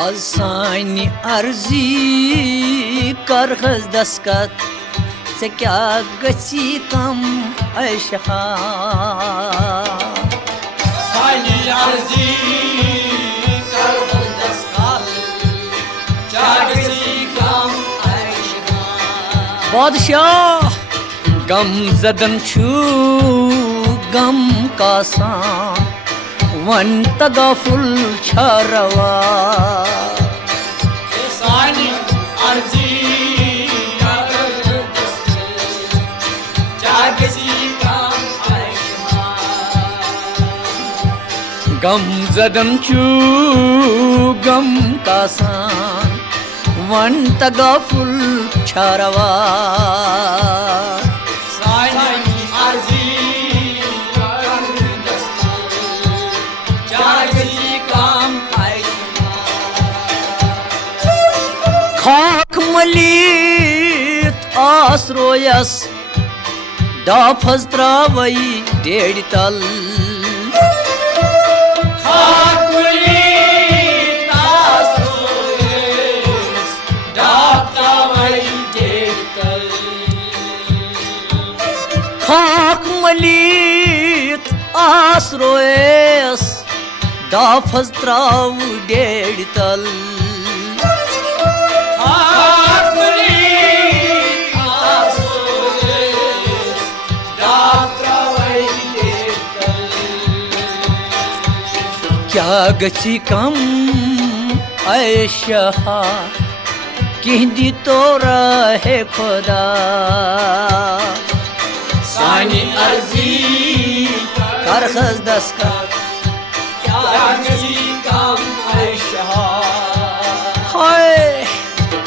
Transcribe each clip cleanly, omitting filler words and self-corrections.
आज सानी अर्जी कर दस्खत से क्या गची कम ऐशहा सानी अर्जी कर दस्खत क्या गची कम ऐशहा बादशाह गम जदन छू गम कासान वन तगाफुल छरवा सानी अर्जी कर दस्खत क्या गची कम ऐशहा गम जदन छू गम कासान वन तगाफुल छरवा सानी अर्जी कर दस्खत क्या गची कम ऐशहा खाक मलित आसरोयस डाफज त्रावई डेढ़ तल खाक मलित आसरोयस डाफज त्राव डेढ़ तल क्या गची कम ऐशहा किंदी तो रहे खुदा सानी अर्जी कर दस्खत क्या गची कम ऐशहा हाय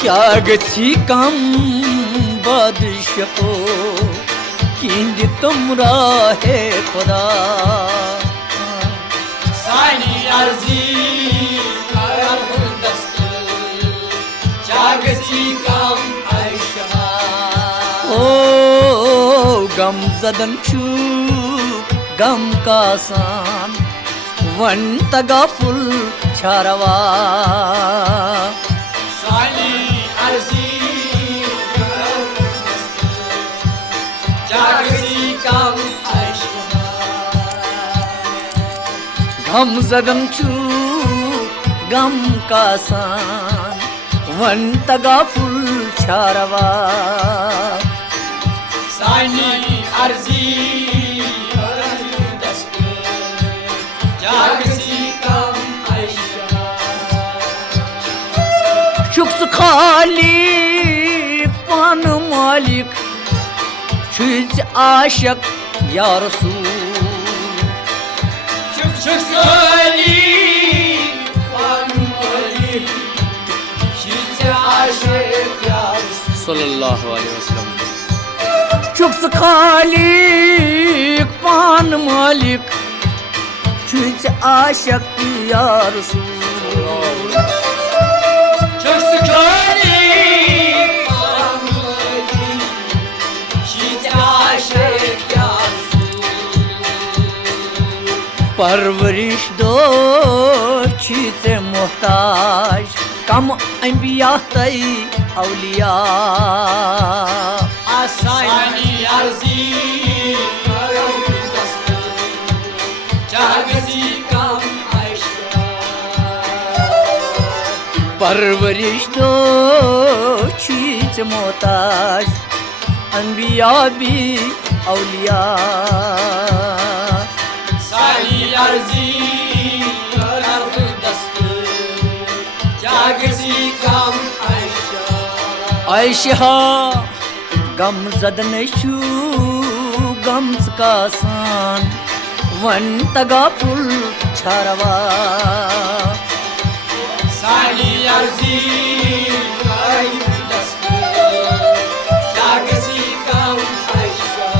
क्या गची कम बादशाहो किंदी तुम रहे खुदा सानी अर्जी कर दस्खत क्या गची कम ऐशहा ओ गम जदन छू गम कासान वन तगाफुल छरवा सानी अर्जी कर दस्खत क्या गची कम ऐशहा गम जदन छू गम कासान वन तगाफुल छरवा सानी अर्जी कर दस्खत क्या गची कम ऐशहा शुक्स खाली पान मालिक छुज आशक या रसूल शुक्सली पानुली शीचा आशिक या सल्लल्लाहु अलैहि वसल्लम शुक्स खाली पान मालिक छुज आशक या रसूल शुक्सली पानुली शीचा आशिक या परवरिश दो चीते मोहताज कम अंबिया तई औलिया सानी अर्जी कर दस्खत क्या गची कम ऐशहा परवरिश दो चीते मोहताज अंबिया भी औलिया सानी अर्जी कर दस्खत क्या गची कम ऐशहा ऐशहा गम जदन छू गम कासान वन तगाफुल छरवा सानी अर्जी कर दस्खत क्या गची कम ऐशहा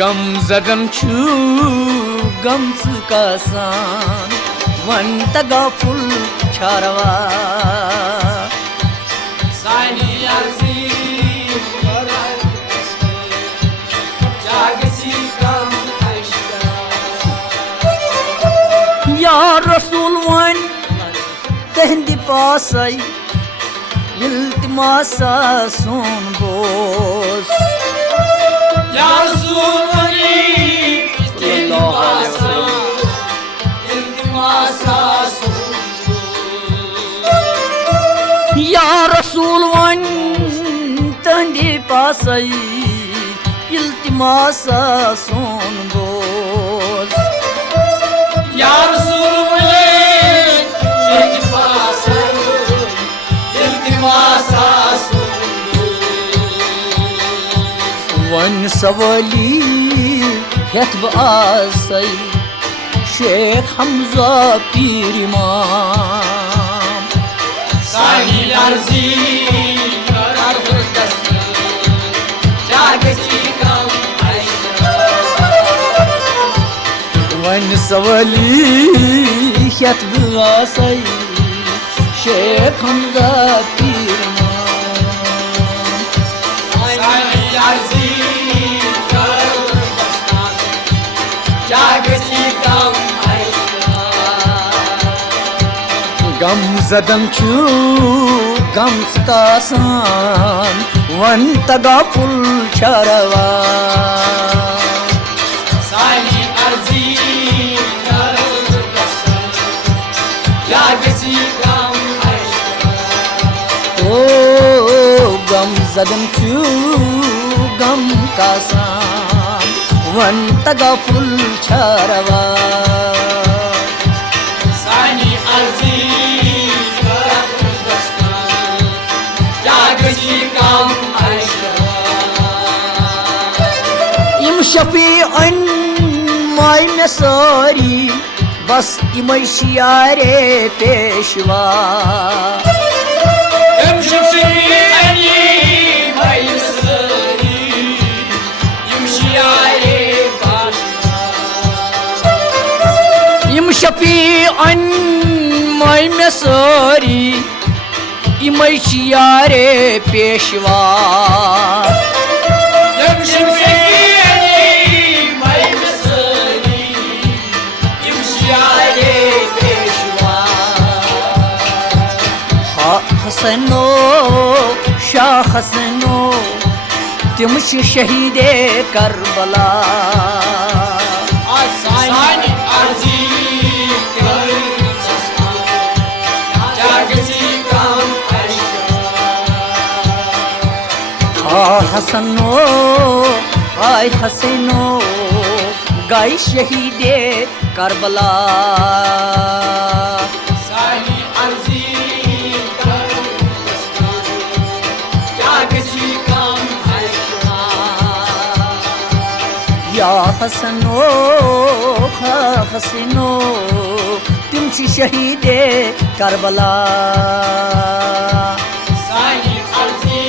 गम जदन छू गम कासान वन तगाफुल छरवा सानी अर्जी कर दस्खत क्या गची कम ऐशहा या रसूल वन पासै इल्तिमासा सुन बोस या रसूल अली इल्तिमासा या रसूल वन तहंदे पासै इल्तिमासा सुन बोस या रसूल अली इल्तिमासा वन सवाली हेत आसै शेख हमजा पीर इमाम सानी अर्जी कर जागसी कम वन सवाली हेत आसै शेख हमजा पीर इमाम सानी अर्जी कर जागसी कम गम जदन छू गम स्तासान वन तगा फुल छरवा सानी अर्जी कर जागसी कम ओ गम जदन छू गम कासान वन तगा फुल छरवा सानी अर्जी इम शफी अन माय में सारी बस इम शियारे पेशवा इम शफी अनी भाई सरी इम शियारे बाशवा इम शफी अन माय में सारी इम शियारे पेशवा इम शफी अनी भाई सरी इम शियारे पेशवा हसनो शाह हसनो तिम शहीदे करबला सानी अर्जी कर जागसी कम हसनो हाय हसनो गाय शहीदे करबला सानी अर्जी कर जागसी कम या हसनो हा हसनो तुम शहीदे करबला सानी अर्जी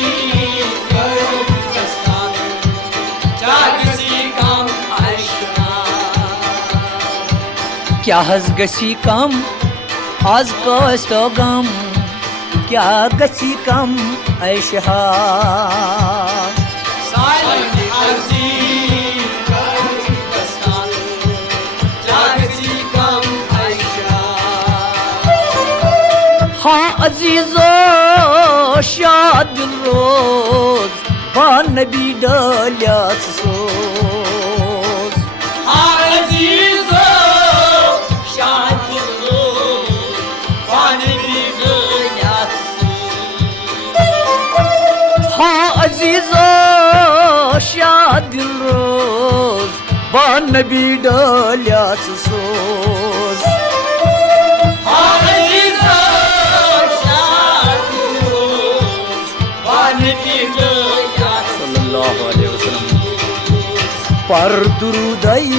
कर जागसी कम क्या हज गसी कम आज कस्तो गम क्या गसी कम ऐशहा सानी अर्जी कर जागसी कम हाँ अजीजो शाद रोज बा नबी डालियात सोज अजीजो शाद पानी भी गयात हाँ अजीजो शाद रोज बा नबी डालियात सोज अजीजो शाद पानी भी गयात सल्लल्लाहु अलैहि वसल्लम पर दुरूदई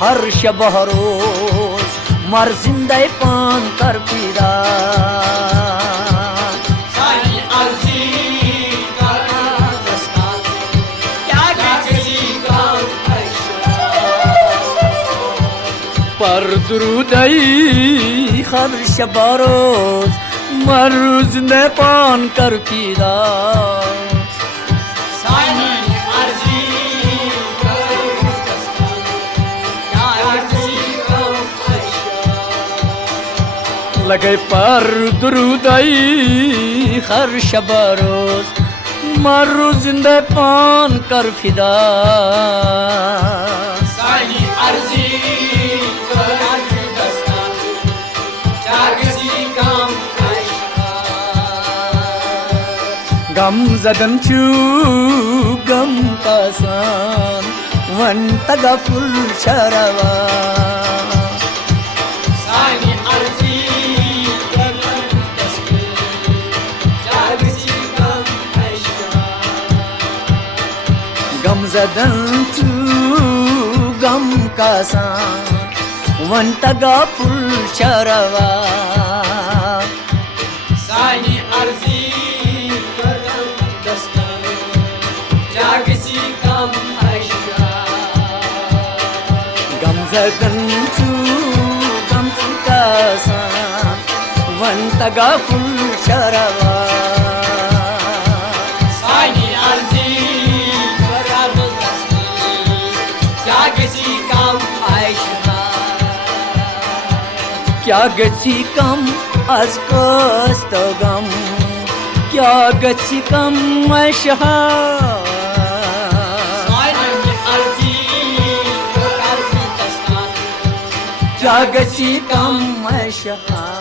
हर शब रोज मर जिंदे पान कर पीरा सानी अर्जी कर क्या जागसी कम पर दुरूदई हर शब रोज मर जिंदे पान कर पीरा सानी अर्जी कर क्या जागसी कम लगे पर दुरूदाई हर शबा रोज मरू जिंदे पान कर फिदा सानी अर्जी कर दस्ता जागसी काम गम जदन चू गम कासान वन तगा फुल शरवा सानी अर्जी कर दस्ता जागसी काम गम जदन चू गम कासान वन तगा फुल शरवा सानी अर्जी जागसी काम गम जदन चू गम कासान वन तगा फुल शरवा सानी अर्जी जागसी काम क्या गची कम आज कस्त गम क्या गची कम ऐशहा सानी अर्जी क्या गची कम ऐशहा